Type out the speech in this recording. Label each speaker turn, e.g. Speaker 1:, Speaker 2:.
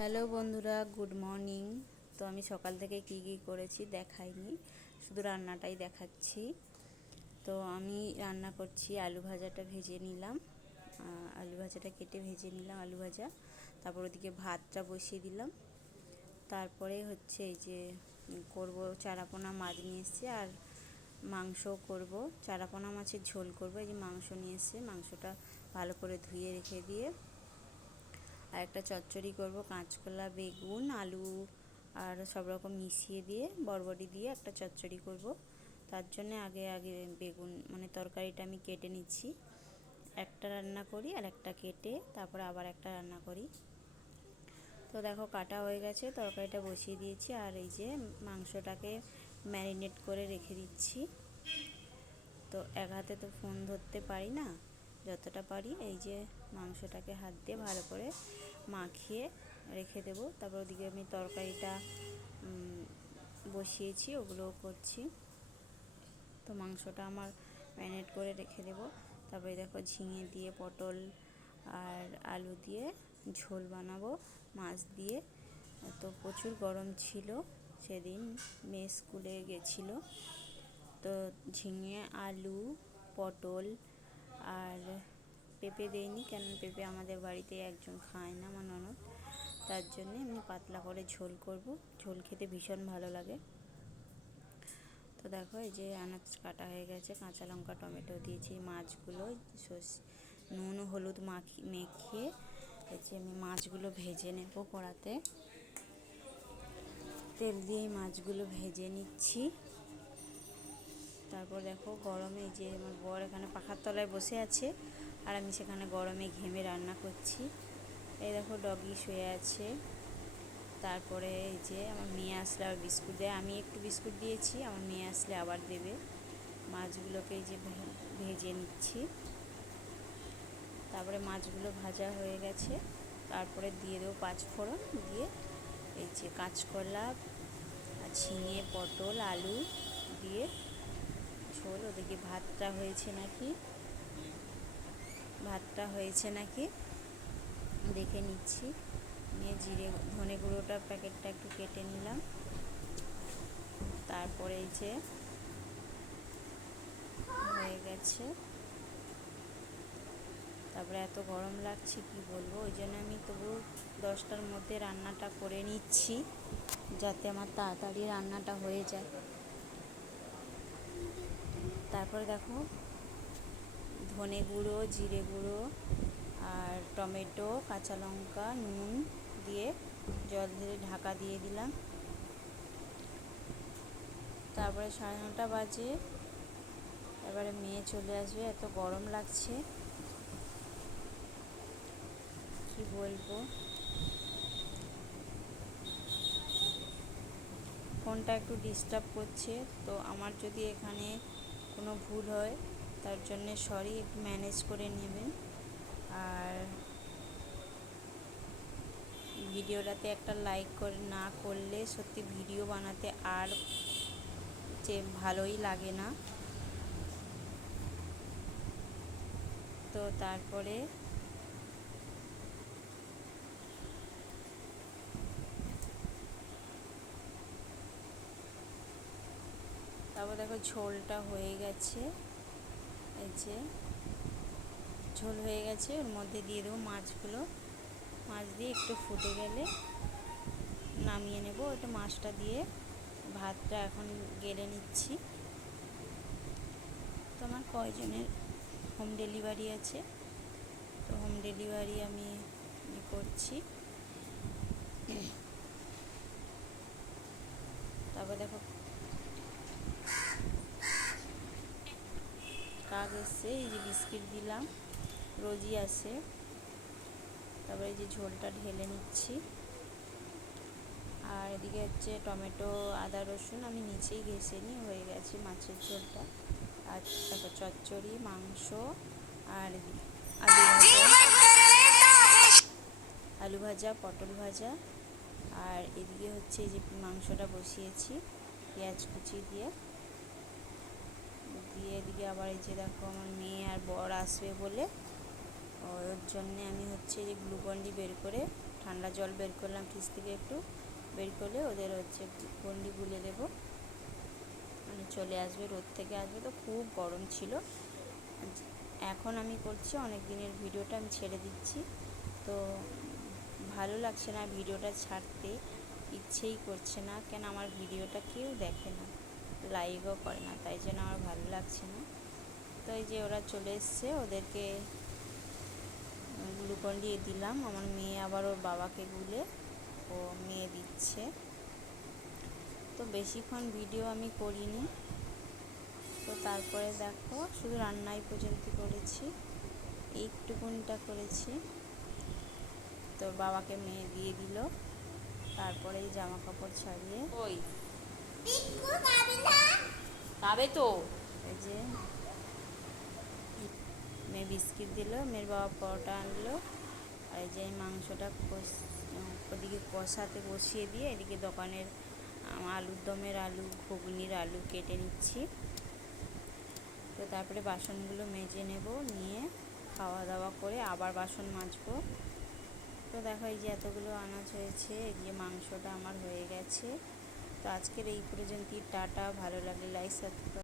Speaker 1: Hello বন্ধুরা, good morning. তো আমি সকাল থেকে কি কি করেছি দেখাইনি, শুধু রান্নাটাই দেখাচ্ছি। তো আমি রান্না করছি, আলু ভাজাটা ভেজে নিলাম। আলু ভাজাটা কেটে ভেজে নিলাম, আলু ভাজা। তারপর ওদিকে ভাতটা বসিয়ে দিলাম। তারপরে হচ্ছে এই যে করব, চারাপোনা মাছ নিয়ে এসেছি আর মাংস করব। চারাপোনা মাছের ঝোল করব, এই যে মাংস নিয়ে এসে মাংসটা ভালো করে ধুয়ে রেখে দিয়ে আর একটা চচ্চড়ি করব, কাঁচকলা, বেগুন, আলু আর সব রকম মিশিয়ে দিয়ে, বরবটি দিয়ে একটা চচ্চড়ি করব। তার জন্য আগে আগে বেগুন মানে তরকারিটা আমি কেটে নিচ্ছি। একটা রান্না করি আর একটা কেটে তারপরে আবার একটা রান্না করি। তো দেখো কাটা হয়ে গেছে, তরকারিটা বসিয়ে দিয়েছি আর এই যে মাংসটাকে ম্যারিনেট করে রেখে দিচ্ছি। তো এক হাতে তো ফোন ধরতে পারি না, যতটা পারি এই যে মাংসটাকে হাত দিয়ে ভালো করে মাখিয়ে রেখে দেবো। তারপর ওদিকে আমি তরকারিটা বসিয়েছি, ওগুলোও করছি। তো মাংসটা আমার ম্যারিনেট করে রেখে দেবো। তারপরে দেখো ঝিঙে দিয়ে পটল আর আলু দিয়ে ঝোল বানাবো, মাছ দিয়ে। তো প্রচুর গরম ছিল, সেদিন মেয়ে স্কুলে গেছিল। তো ঝিঙে, আলু, পটল আর পেঁপে দেয়নি কেন পেঁপে আমাদের বাড়িতে একজন খায় না আমার ননদ। তার জন্য এমনি পাতলা করে ঝোল করব। ঝোল খেতে ভীষণ ভালো লাগে। তো দেখো, এই যে আনাজ কাটা হয়ে গেছে। কাঁচা লঙ্কা, টমেটো দিয়েছি, মাছগুলো নুন হলুদ মাখি, মেখে এই যে আমি মাছগুলো ভেজে নেব কড়াতে। তেল দিয়ে মাছগুলো ভেজে নিচ্ছি। তারপর দেখো গরমে যে আমার বর এখানে পাখার তলায় বসে আছে আর আমি সেখানে গরমে ঘেমে রান্না করছি। এই দেখো ডগি শুয়ে আছে। তারপরে এই যে আমার মেয়ে আসলে আবার বিস্কুট দেয়। আমি একটু বিস্কুট দিয়েছি, আমার মেয়ে আসলে আবার দেবে। মাছগুলোকে এই যে ভেজে নিচ্ছি। তারপরে মাছগুলো ভাজা হয়ে গেছে। তারপরে দিয়ে দেবো পাঁচ ফোড়ন। দিয়ে এই যে কাঁচকলা, ঝিঙে, পটল, আলু দিয়ে ঝোল, ওদিকে ভাতটা হয়েছে নাকি? ভাতটা হয়েছে নাকি? দেখে নিচ্ছি। নিয়ে জিরে ধনে গুঁড়োটার প্যাকেটটা একটু কেটে নিলাম। তারপরে এই যে হয়ে গেছে। তারপরে এত গরম লাগছে, কি বলব? ওই জন্য আমি তবু দশটার মধ্যে রান্নাটা করে নিচ্ছি, যাতে আমার তাড়াতাড়ি রান্নাটা হয়ে যায়। তারপরে দেখো, ধনে গুঁড়ো, জিরে গুঁড়ো আর টমেটো, কাঁচা লঙ্কা, নুন দিয়ে জল ধরে ঢাকা দিয়ে দিলাম। তারপরে সাড়ে নটা বাজে। এবারে মেয়ে চলে আসবে, এত গরম লাগছে। কি বলব? ফোনটা একটু ডিস্টার্ব করছে, তো আমার যদি এখানে কোনো ভুল হয়, তার জন্যে সরি একটু ম্যানেজ করে নেবেন। আর ভিডিওটাতে একটা লাইক করে, না করলে সত্যি ভিডিও বানাতে আর যে ভালোই লাগে না। তো তারপরে তারপর দেখো ঝোলটা হয়ে গেছে। এই যে ঝোল হয়ে গেছে, ওর মধ্যে দিয়ে দেবো মাছগুলো। মাছ দিয়ে একটু ফুটে গেলে নামিয়ে নেব। ওটা মাছটা দিয়ে ভাতটা এখন গেলে নিচ্ছি। তো আমার কয়জনের হোম ডেলিভারি আছে? তো হোম ডেলিভারি আমি করছি। তারপর দেখো কাক এসছে এই যে বিস্কিট দিলাম, রোজই আসে তারপরে যে ঝোলটা ঢেলে নিচ্ছি। আর এদিকে হচ্ছে টমেটো, আদা, রসুন আমি নিচেই ঘেসে নিই হয়ে গেছে মাছের ঝোলটা। আর তারপর চচ্চড়ি, মাংস, আর আলু আলু ভাজা, পটল ভাজা। আর এদিকে হচ্ছে যে মাংসটা বসিয়েছি, পেঁয়াজ কুচি দিয়ে। দিয়ে এদিকে আবার এই যে দেখো আমার মেয়ে আর বর আসবে বলে। ওর জন্যে আমি হচ্ছে যে গ্লুকন্ডি বের করে, ঠান্ডা জল বের করলাম ফ্রিজ থেকে একটু, বের করলে ওদের হচ্ছে গন্ডি গুলে দেবো। মানে চলে আসবে, রোদ থেকে আসবে তো খুব গরম ছিল। এখন আমি করছি, অনেক দিনের ভিডিওটা আমি ছেড়ে দিচ্ছি। তো ভালো লাগছে না ভিডিওটা ছাড়তে, ইচ্ছেই করছে না, কেন আমার ভিডিওটা কেউ দেখে না। লাইকও করে না, তাই জন্য আমার ভালো লাগছে না। তো এই যে ওরা চলে এসছে, ওদেরকে গ্লুকন দিয়ে দিলাম। আমার মেয়ে আবার ওর বাবাকে গুলে ও মেয়ে দিচ্ছে। তো বেশিক্ষণ ভিডিও আমি করিনি। তো তারপরে দেখো, শুধু রান্নাই পর্যন্ত করেছি। একটুকুনটা করেছি। তো বাবাকে মেয়ে দিয়ে দিল। তারপরে জামা কাপড় ছাড়িয়ে
Speaker 2: ওই খাবে তো।
Speaker 1: এই যে। মেয়ে বিস্কিট দিল মেয়ের বাবা পরোটা আনলো। আর এই যে এই মাংসটা কষ ওদিকে কষাতে বসিয়ে দিয়ে এদিকে দোকানের আলুর দমের আলু ঘুগনির আলু কেটে নিচ্ছি। তো তারপরে বাসনগুলো মেজে নেব নিয়ে খাওয়া দাওয়া করে আবার বাসন মাজবো। তো দেখো এই যে এতগুলো আনাজ হয়েছে এই যে মাংসটা আমার হয়ে গেছে। তো আজকের এই পর্যন্তই টাটা ভালো লাগলে লাইক সাবস্ক্রাইব